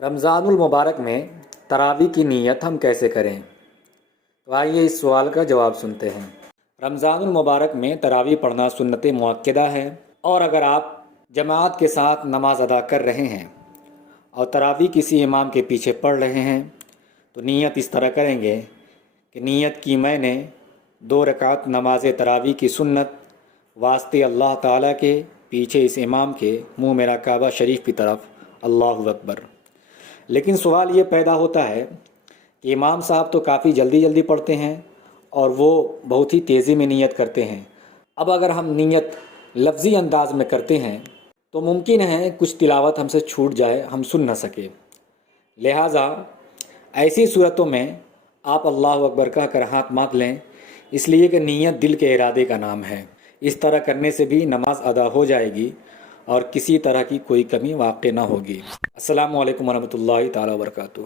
رمضان المبارک میں تراویح کی نیت ہم کیسے کریں؟ تو آئیے اس سوال کا جواب سنتے ہیں۔ رمضان المبارک میں تراویح پڑھنا سنت مؤکدہ ہے، اور اگر آپ جماعت کے ساتھ نماز ادا کر رہے ہیں اور تراویح کسی امام کے پیچھے پڑھ رہے ہیں تو نیت اس طرح کریں گے کہ نیت کی میں نے 2 رکعت نماز تراویح کی سنت واسطے اللہ تعالیٰ کے، پیچھے اس امام کے منہ میرا کعبہ شریف کی طرف، اللہ اکبر۔ لیکن سوال یہ پیدا ہوتا ہے کہ امام صاحب تو کافی جلدی جلدی پڑھتے ہیں اور وہ بہت ہی تیزی میں نیت کرتے ہیں۔ اب اگر ہم نیت لفظی انداز میں کرتے ہیں تو ممکن ہے کچھ تلاوت ہم سے چھوٹ جائے، ہم سن نہ سکے۔ لہٰذا ایسی صورتوں میں آپ اللہ اکبر کہہ کر ہاتھ مات لیں، اس لیے کہ نیت دل کے ارادے کا نام ہے۔ اس طرح کرنے سے بھی نماز ادا ہو جائے گی اور کسی طرح کی کوئی کمی واقع نہ ہوگی۔ السلام علیکم ورحمۃ اللہ تعالیٰ وبرکاتہ۔